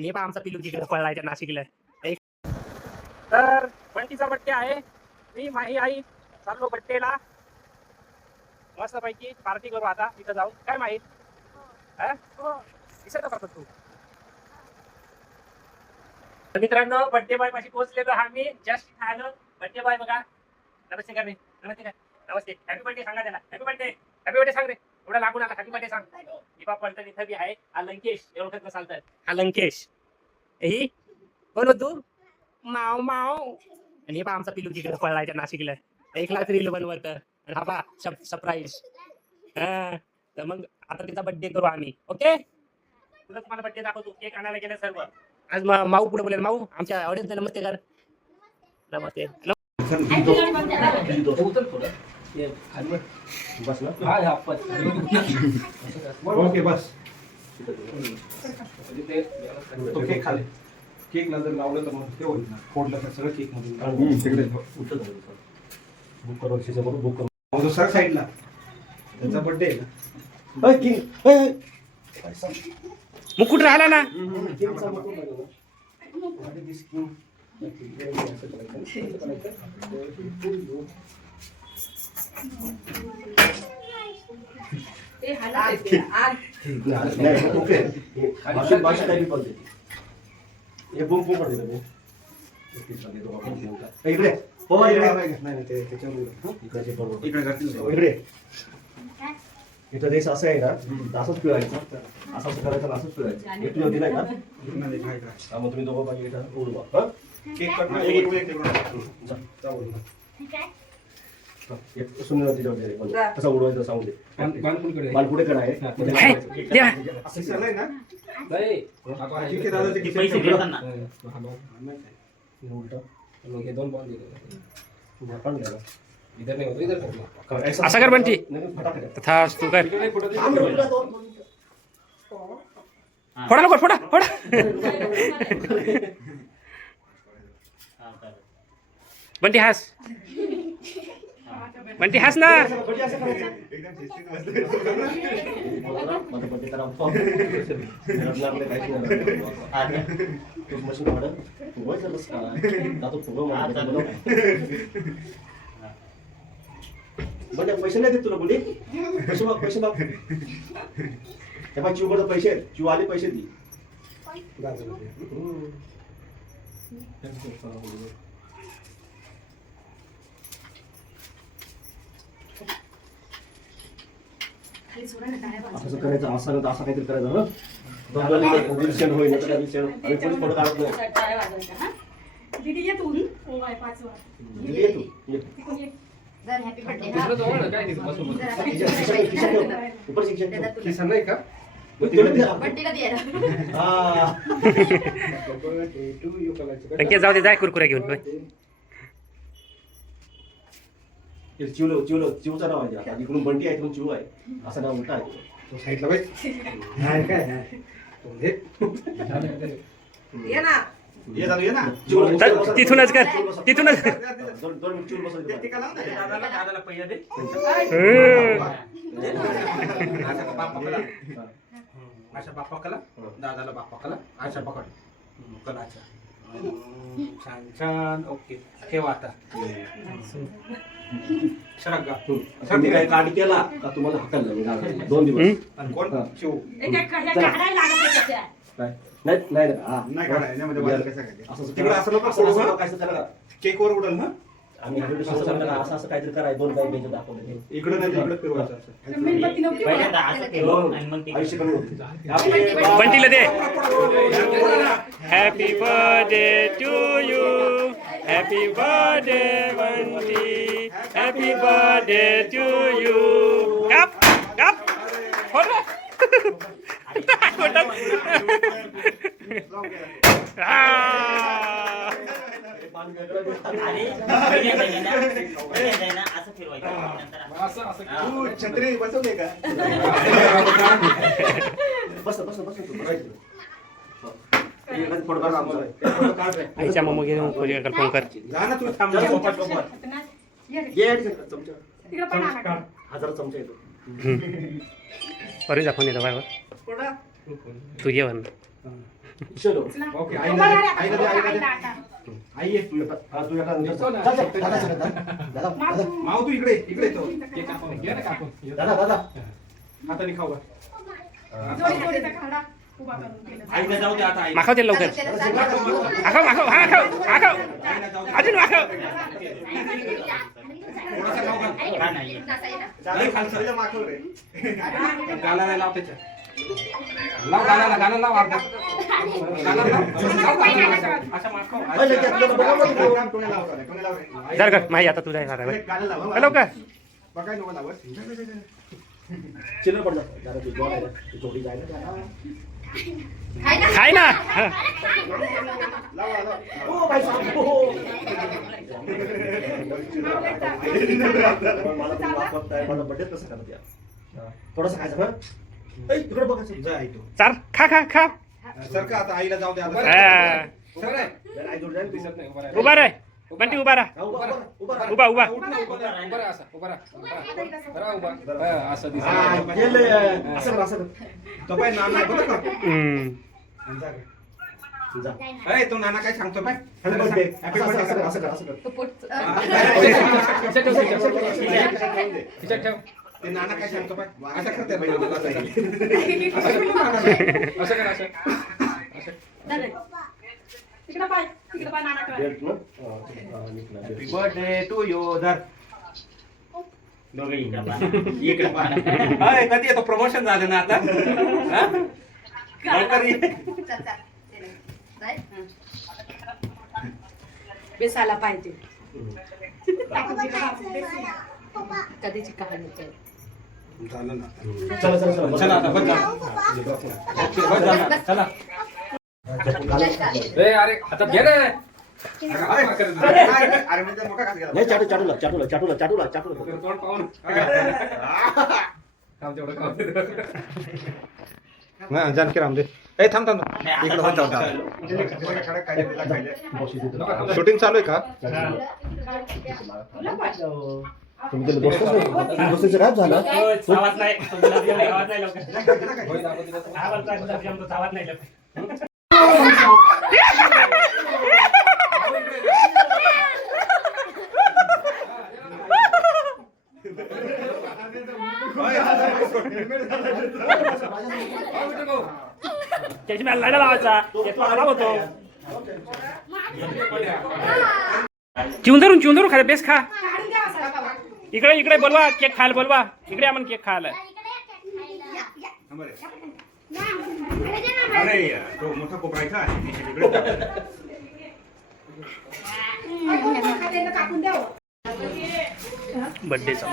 आणि हे पहा आमचा पिलू तिकडे पळलाय त्या नाशिकला. तर बंटीचा बड्डे आहे. मी माही आई चाललो बड्डेला. मस्त पैकी पार्टी करू आता तिथं जाऊ. काय माहीत दिसत का तू? मित्रांनो बड्डे बॉय पाशी पोहोचलेलो हा मी. जस्ट आलो. बड्डे बॉय बघा. नमस्ते कर रे. नमस्ते कर. नमस्ते. हॅपी बर्थडे सांगा त्याला. Happy birthday. हॅपी बर्थडे सांग रे. एवढा लागून आला. हॅपी बर्थडे सांग. दीपा पलटण इथं बी आहे. हा लंकेश एवढं नसाल तर हा लंकेश. ही कोण तू? माव माव. आणि हे पहा आमचा पिलू तिकडे पळलाय त्या नाशिकला. 1 लाख रील बनवत. हा पहा सरप्राईज. तर मग आता तिचा बड्डे करू आम्ही. ओके तुला तुम्हाला बड्डे दाखवतो. केक आणायला गेलं सर्व. आज माऊ पुढे बोलेल. माऊ आमच्या ऑडियन्स नमस्ते कर. नमस्ते. बस ना ओके बस तो केक खाले. केक नंतर लावलं तर मग ते होईल ना. फोडलं तर सगळं केक मधून तिकडे बुक करू. बुक करू दुसऱ्या साईडला त्यांचा बर्थडे आहे ना. मुकुट राहिला ना. इथं देश असं आहे ना. असंच पिळायचं. असं करायचं. असंच पिळायचं. एक तुला दिलाय का? मग तुम्ही दोघं पाहिजे उडवा. केक कसा उडवायचं सांगू दे. बालकुडेकडे आहे. असा कर बंटी. तथा तू कर. फोडा लवकर फोडा फोडा. बंटी हस. बंटी हस ना. पैसे नाही देत तुला बोली. पैसे माग पैसे माग. तेव्हा चिवकडे पैसे चिव आले पैसे दे. असं करायचं. असं असं काहीतरी करायचं ना. होईल आम्ही पोलीस फोटो काढत नाही. किसान नाही का? जाऊ दे. जाय कुरकुऱ्या घेऊन. चिवचा नाव आहे. आता इकडून बंटी आहे तिकडून चिव आहे. असं नाव उलटा आहे. साईडला बाई तिथूनच कर. तिथूनच कर. अशा बाप्पा कला. दादाला बाप्पा कला. अशा पकड कलाच्या. छान छान. ओके ठेवा आता. काढ केला का तुम्हाला हाताला 2 दिवस. कोण शिव केक वर उडल ना. आम्ही असं असं काहीतरी करायचं. 2 बाई बेंच दाखवले. इकडे नाही तिकडे फिरवायचं. बंटीला दे. Happy birthday to you. Happy birthday Bunty. Happy birthday to you. गप गप. छत्री बसवले का? बस बस बस. आईच्या मम्मा घेऊन फोन कर. हजार चमचा येतो. दाखवून येतो बाय. तू घे. चलो ओके आईला दे, आईला दे, आईला दे. आई ये तू येतात. हा तू येतात. दादा माऊ तू इकडे इकडे तो घे ना कापून. दादा हाताने खाऊ का? आईला जाऊ दे आता. माखव ते लवकर. माखव माखव हा माखव माखव अजून माखव. थोडासा खाऊ का? लय खालचं माखव रे. गालाला लाव त्याच्या. लाव गालाला लाव अर्धा. गालाला लाव. असं माखव. जर कर माही आता तुझा येणार आहे. लवकर. बघाय नको लावत. चिल्लर पड़ जाता है तू जोड़ है तू जोड़ी जाएगा खाय ना. लाव लाव. ओ भाई साहब ओ मला पण माफ करता है माझा बर्थडे कसं करत यार थोडासा खायचं ना ए तिकडे बघायचं जा आई तू. चाल खा खा खा. सर का आता आईला जाऊ दे आता. हा. सर रे. आई जोड जाईल दिसत नाही उभा रे बंटी उभा राहा. उभा उभा उभा. उठ ना, उभा राहा. उभा राहा असं, उभा राहा. राहा उभा. हा, असं हा दिसलं. गेले असं असं तो बाय नाना आहे बघ का. हम्म. जा ए तो नाना काय सांगतो बाय. हॅपी बर्थडे हॅपी असं बर्थडे. असं असं असं खिशात ठेव, खिशात ठेव. ते नाना काय सांगतो बाय. असं करते बाई. असं कर असं. डेट ना निकला बर्थडे टू यू धर. इकडे अय कधी येतो प्रमोशन झालं ना आता. हा? लवकर ये. बेसायला पाहिजे कधीची कहाणी आहे. झालं ना. चला चला चला चला आता बस झालं. ओके, बस झालं. चला. ए, अरे आता घे रे. अरे म्हणजे मोठा घास गेला. नाही चाटूला तोंड पाहून. काम तेवढं काम. नाही जानकी रामदेव. ए थांब थांब इकडे बस जाऊ. शूटिंग चालू आहे का? तुम्ही त्याला दोस्ताचं काय झालं आवाज नाही आवाज नाही लवकर. आवाज नाही लवकर. त्याची मला लाईला लावायचा होतो. चिवंदरून खा बेस खा. इकडे इकडे बोलवा केक खायला बोलवा. इकडे आपण केक खायला. अरे तो मोठा कोपरायचा आहे. बर्थडेचा